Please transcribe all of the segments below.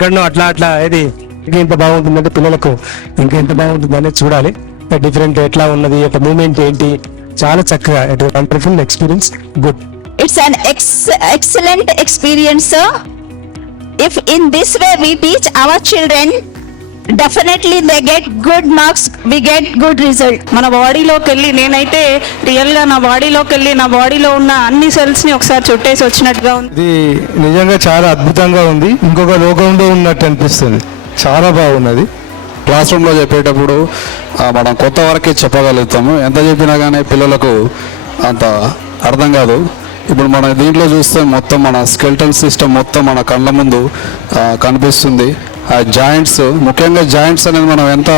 ఎక్కడనో అట్లా అట్లా ఏది ఇంకా ఎంత బాగుంటుందంటే పిల్లలకు ఇంకా ఎంత బాగుంటుంది అనేది చూడాలి. డిఫరెంట్ ఎట్లా ఉన్నది, యొక్క మూమెంట్ ఏంటి, చాలా చక్కగా it wonderful experience. Good. It's an excellent experience, sir. If in this way we teach our children, definitely they get good marks, we get good result. మన బాడీలోకి వెళ్ళి నేనైతే రియల్గా నా బాడీలోకి వెళ్ళి నా బాడీలో ఉన్న అన్ని సెల్స్ని ఒకసారి చుట్టేసి వచ్చినట్టుగా ఉంది. ఇది నిజంగా చాలా అద్భుతంగా ఉంది. ఇంకొక లోకంలో ఉన్నట్టు అనిపిస్తుంది. చాలా బాగున్నది. క్లాస్ రూమ్లో చెప్పేటప్పుడు మనం కొత్త వరకే చెప్పగలుగుతాము. ఎంత చెప్పినా కానీ పిల్లలకు అంత అర్థం కాదు. ఇప్పుడు మన దీంట్లో చూస్తే మొత్తం మన స్కెల్టన్ సిస్టమ్ మొత్తం మన కళ్ళ ముందు కనిపిస్తుంది. ఆ జాయింట్స్, ముఖ్యంగా జాయింట్స్ అనేది మనం ఎంత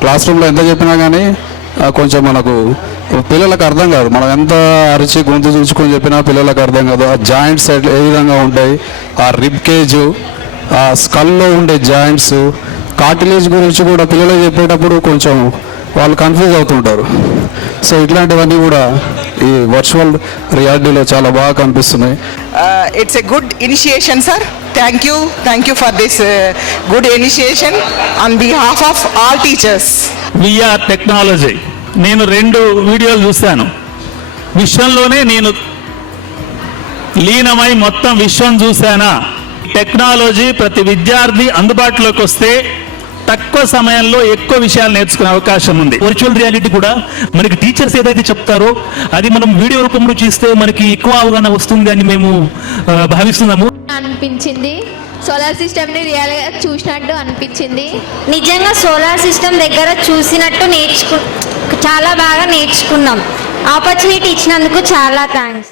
క్లాస్ రూమ్లో ఎంత చెప్పినా కానీ కొంచెం మనకు పిల్లలకు అర్థం కాదు. మనం ఎంత అరిచి గొంతు చూసుకొని చెప్పినా పిల్లలకు అర్థం కాదు. ఆ జాయింట్స్ ఏ విధంగా ఉంటాయి, ఆ రిబ్ కేజ్, ఆ స్కల్లో ఉండే జాయింట్స్, కార్టిలేజ్ గురించి కూడా పిల్లలు చెప్పేటప్పుడు కొంచెం వాళ్ళు కన్ఫ్యూజ్ అవుతుంటారు. సో ఇట్లాంటివన్నీ కూడా ఈ వర్చువల్ రియాలిటీలో చాలా బాగా కనిపిస్తున్నాయి. It's a good initiation, sir. Thank you for this good initiation on behalf of all teachers. VR technology నేను 2 వీడియోలు చూశాను. విశ్వంలోనే నేను లీనమై మొత్తం విశ్వం చూశానా. టెక్నాలజీ ప్రతి విద్యార్థి అందుబాటులోకి వస్తే తక్కువ సమయంలో ఎక్కువ విషయాలు నేర్చుకునే అవకాశం ఉంది. వర్చువల్ రియాలిటీ కూడా మనకి టీచర్స్ ఏదైతే చెప్తారో అది మనం వీడియో రూపంలో చూస్తే మనకి ఎక్కువ అవగాహన వస్తుంది అని మేము భావిస్తున్నాము. అనిపించింది సోలార్ సిస్టమ్ని రియల్గా చూసినట్టు అనిపించింది. నిజంగా సోలార్ సిస్టమ్ దగ్గర చూసినట్టు చాలా బాగా నేర్చుకున్నాం. ఆపర్చునిటీ ఇచ్చినందుకు చాలా థ్యాంక్స్.